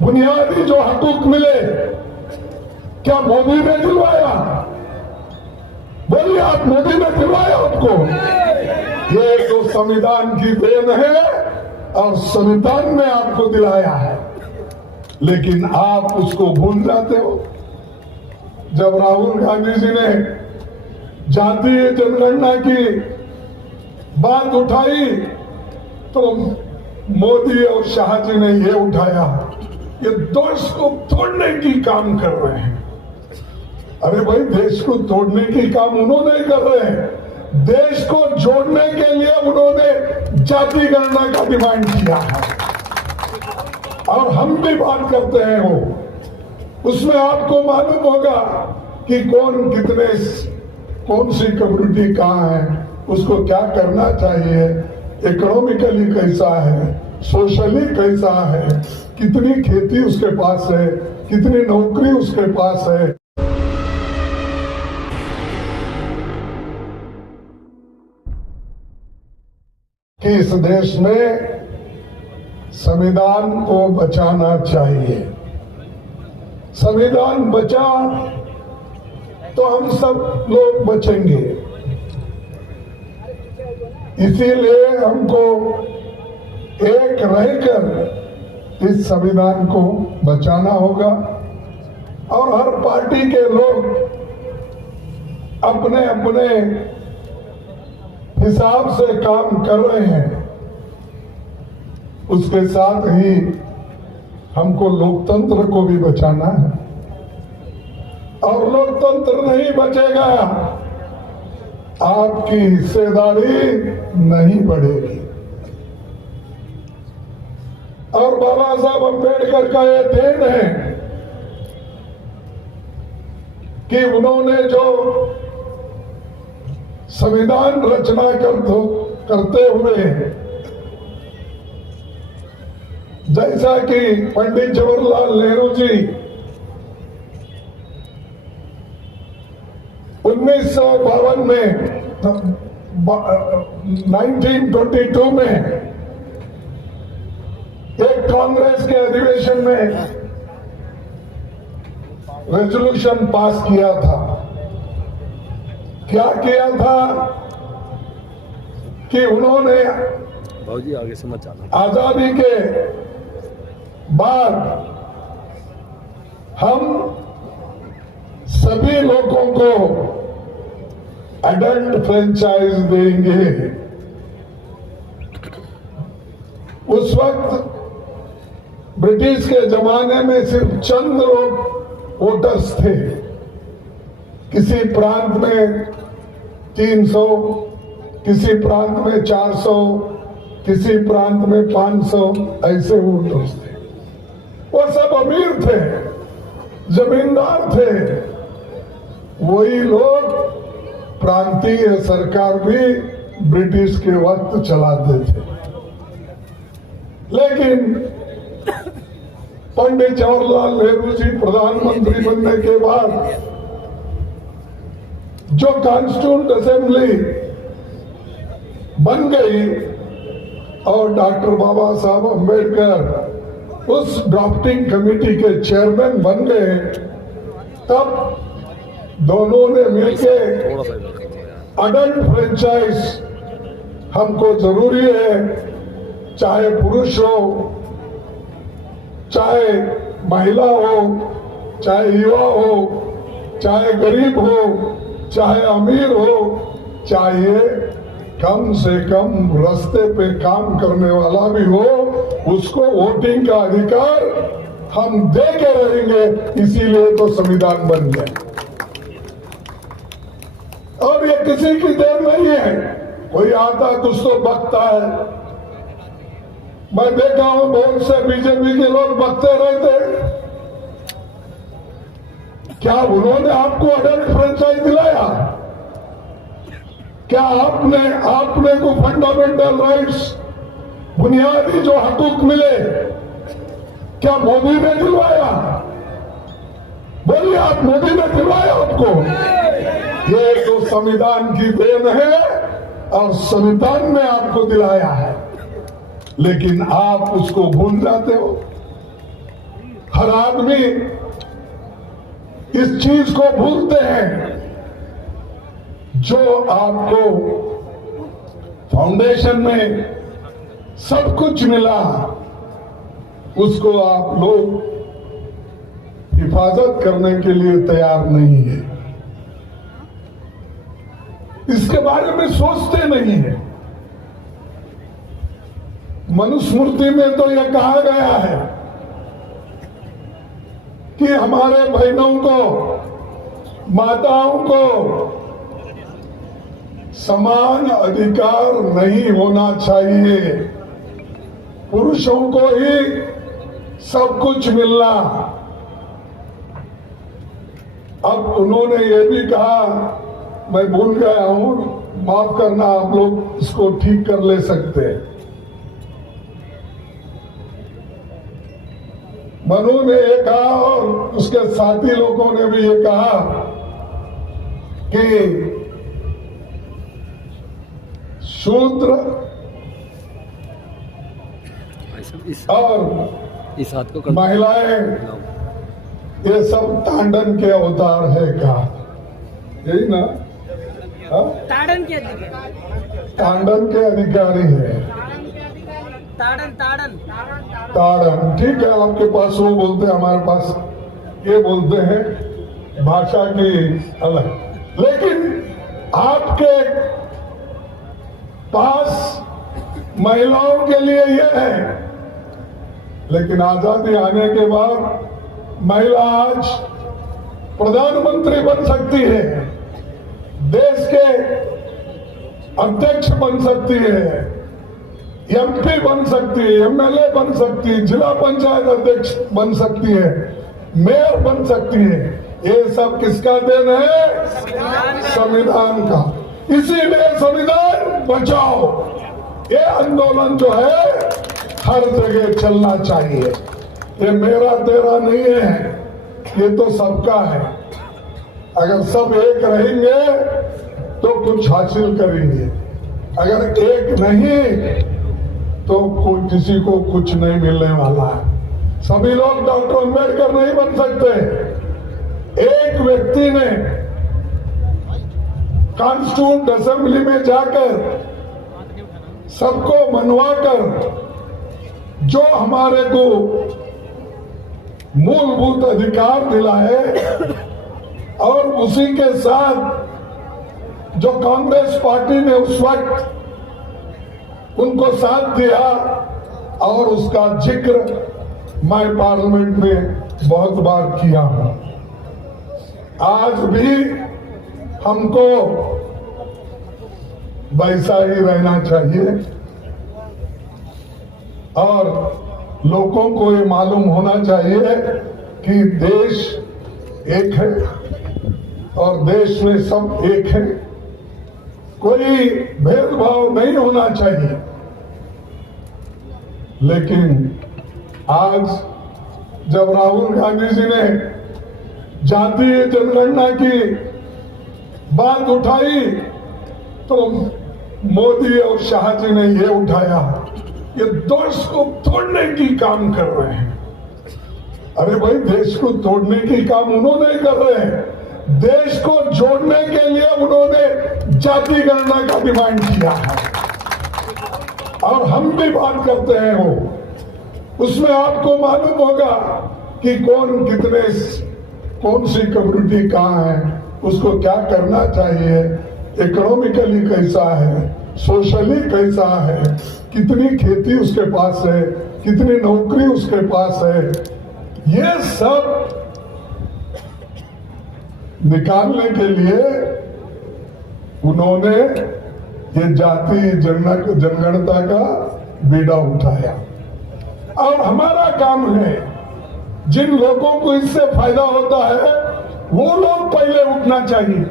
बुनियादी जो हकूक मिले क्या मोदी ने दिलवाया? बोलिए, आप मोदी ने दिलवाया आपको? ये तो संविधान की देन है और संविधान ने आपको दिलाया है, लेकिन आप उसको भूल जाते हो। जब राहुल गांधी जी ने जातीय जनगणना की बात उठाई तो मोदी और शाह जी ने ये उठाया, ये देश को तोड़ने की काम कर रहे हैं। अरे भाई, देश को तोड़ने की काम उन्होंने कर रहे हैं, देश को जोड़ने के लिए उन्होंने जाति गणना का डिमांड किया है और हम भी बात करते हैं वो। उसमें आपको मालूम होगा कि कौन कितने, कौन सी कम्युनिटी कहाँ है, उसको क्या करना चाहिए, इकोनॉमिकली कैसा है, सोशली कैसा है, कितनी खेती उसके पास है, कितनी नौकरी उसके पास है। कि इस देश में संविधान को बचाना चाहिए। संविधान बचा तो हम सब लोग बचेंगे। इसीलिए हमको एक रहकर इस संविधान को बचाना होगा और हर पार्टी के लोग अपने अपने हिसाब से काम कर रहे हैं। उसके साथ ही हमको लोकतंत्र को भी बचाना है और लोकतंत्र नहीं बचेगा, आपकी हिस्सेदारी नहीं बढ़ेगी। और बाबा साहब अम्बेडकर का ये देन है कि उन्होंने जो संविधान रचना करते हुए, जैसा कि पंडित जवाहरलाल नेहरू जी 1952 में 1922 में एक कांग्रेस के अधिवेशन में रेजोल्यूशन पास किया था। क्या किया था कि उन्होंने भाजी आगे से मत जाना, आजादी के बाद हम सभी लोगों को एडल्ट फ्रेंचाइज देंगे। उस वक्त ब्रिटिश के जमाने में सिर्फ चंद लोग वोटर्स थे। किसी प्रांत में 300, किसी प्रांत में 400, किसी प्रांत में 500 ऐसे वोटर्स थे। वो सब अमीर थे, जमींदार थे। वही लोग प्रांतीय सरकार भी ब्रिटिश के वक्त चलाते थे। लेकिन पंडित जवाहरलाल नेहरू जी प्रधानमंत्री बनने के बाद जो कॉन्स्टिट्यूंट असेंबली बन गई और डॉक्टर बाबा साहब अम्बेडकर उस ड्राफ्टिंग कमेटी के चेयरमैन बन गए, तब दोनों ने मिलकर अडल्ट फ्रेंचाइज हमको जरूरी है, चाहे पुरुष हो, चाहे महिला हो, चाहे युवा हो, चाहे गरीब हो, चाहे अमीर हो, चाहे कम से कम रास्ते पे काम करने वाला भी हो, उसको वोटिंग का अधिकार हम दे के रहेंगे। इसीलिए तो संविधान बन गया। और ये किसी की देर नहीं है, कोई आता कुछ तो बकता है। मैं देखा हूं बहुत से बीजेपी के लोग बकते रहते। क्या उन्होंने आपको अडल्ट फ्रेंचाइज दिलाया? क्या आपने को फंडामेंटल राइट्स, बुनियादी जो हकूक मिले, क्या मोदी ने दिलवाया? बोलिए, आप मोदी ने दिलवाया आपको? ये तो संविधान की देन है और संविधान ने आपको दिलाया है, लेकिन आप उसको भूल जाते हो। हर आदमी इस चीज को भूलते हैं, जो आपको फाउंडेशन में सब कुछ मिला उसको आप लोग हिफाजत करने के लिए तैयार नहीं है, इसके बारे में सोचते नहीं है। मनुस्मृति में तो यह कहा गया है कि हमारे बहनों को, माताओं को समान अधिकार नहीं होना चाहिए, पुरुषों को ही सब कुछ मिलना। अब उन्होंने ये भी कहा, मैं भूल गया हूं, माफ करना, आप लोग इसको ठीक कर ले सकते हैं। मनु ने ये कहा और उसके साथी लोगों ने भी ये कहा कि शूद्र और इस हाथ को महिलाएं ये सब तांडन के अवतार है का, यही ना? ताड़न के अधिकारी, तांडन के अधिकारी है। ताड़न ताड़न ताड़न, ठीक है, आपके पास वो बोलते हैं, हमारे पास ये बोलते हैं, भाषा की अलग। लेकिन आपके पास महिलाओं के लिए यह है, लेकिन आजादी आने के बाद महिला आज प्रधानमंत्री बन सकती है, देश के अध्यक्ष बन सकती है, एमपी बन सकती है, एमएलए बन सकती है, जिला पंचायत अध्यक्ष बन सकती है, मेयर बन सकती है। ये सब किसका देन है? संविधान का। इसीलिए संविधान बचाओ, ये आंदोलन जो है हर जगह चलना चाहिए। ये मेरा तेरा नहीं है, ये तो सबका है। अगर सब एक रहेंगे तो कुछ हासिल करेंगे, अगर एक नहीं तो कोई किसी को कुछ नहीं मिलने वाला है। सभी लोग डॉक्टर अंबेडकर नहीं बन सकते। एक व्यक्ति ने कॉन्स्टिट्यूंट असेंबली में जाकर सबको मनवाकर जो हमारे को मूलभूत अधिकार दिलाए, और उसी के साथ जो कांग्रेस पार्टी ने उस वक्त उनको साथ दिया, और उसका जिक्र मैं पार्लियामेंट में बहुत बार किया हूं। आज भी हमको वैसा ही रहना चाहिए, और लोगों को ये मालूम होना चाहिए कि देश एक है और देश में सब एक है, कोई भेदभाव नहीं होना चाहिए। लेकिन आज जब राहुल गांधी जी ने जातीय जनगणना की बात उठाई तो मोदी और शाह जी ने ये उठाया, ये देश को तोड़ने की काम कर रहे हैं। अरे भाई, देश को तोड़ने की काम उन्होंने कर रहे हैं, देश को जोड़ने के लिए उन्होंने जाति गणना का डिमांड किया है, और हम भी बात करते हैं वो। उसमें आपको मालूम होगा कि कौन कितने, कौन सी कम्युनिटी कहाँ है, उसको क्या करना चाहिए, इकोनॉमिकली कैसा है, सोशली कैसा है, कितनी खेती उसके पास है, कितनी नौकरी उसके पास है, ये सब निकालने के लिए उन्होंने ये जाति जनगणना का बीड़ा उठाया। और हमारा काम है, जिन लोगों को इससे फायदा होता है वो लोग पहले उठना चाहिए।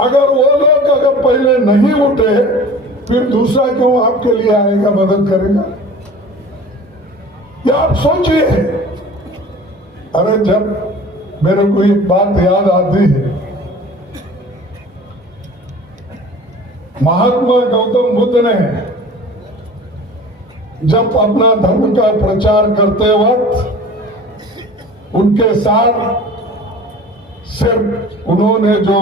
अगर वो लोग अगर पहले नहीं उठे, फिर दूसरा क्यों आपके लिए आएगा, मदद करेगा? या आप सोचिए। अरे जब मेरे को एक बात याद आती है, महात्मा गौतम बुद्ध ने जब अपना धर्म का प्रचार करते वक्त उनके साथ सिर्फ उन्होंने जो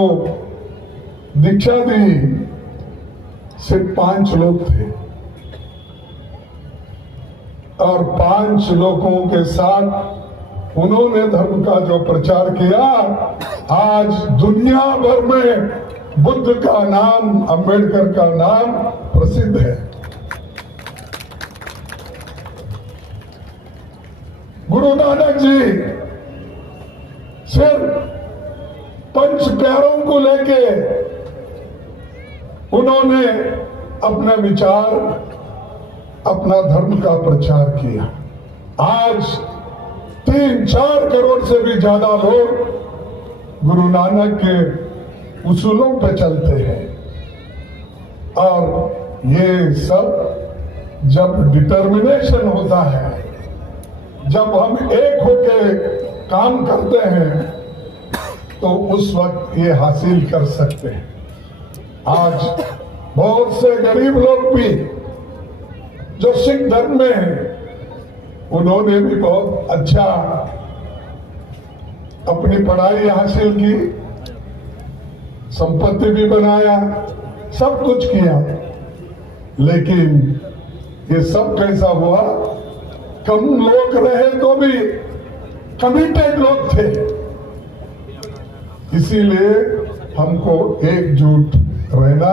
दीक्षा दी सिर्फ 5 लोग थे और 5 लोगों के साथ उन्होंने धर्म का जो प्रचार किया, आज दुनिया भर में बुद्ध का नाम, अंबेडकर का नाम प्रसिद्ध है। गुरु नानक जी सिर्फ 5 प्यारों को लेके उन्होंने अपना विचार, अपना धर्म का प्रचार किया। आज 3-4 करोड़ से भी ज्यादा लोग गुरु नानक के उसूलों पर चलते हैं और ये सब जब डिटर्मिनेशन होता है, जब हम एक होके काम करते हैं तो उस वक्त ये हासिल कर सकते हैं। आज बहुत से गरीब लोग भी जो सिख धर्म में हैं, उन्होंने भी बहुत अच्छा अपनी पढ़ाई हासिल की, संपत्ति भी बनाया, सब कुछ किया, लेकिन ये सब कैसा हुआ? कम लोग रहे तो भी कमिटेड लोग थे। इसीलिए हमको एकजुट रहना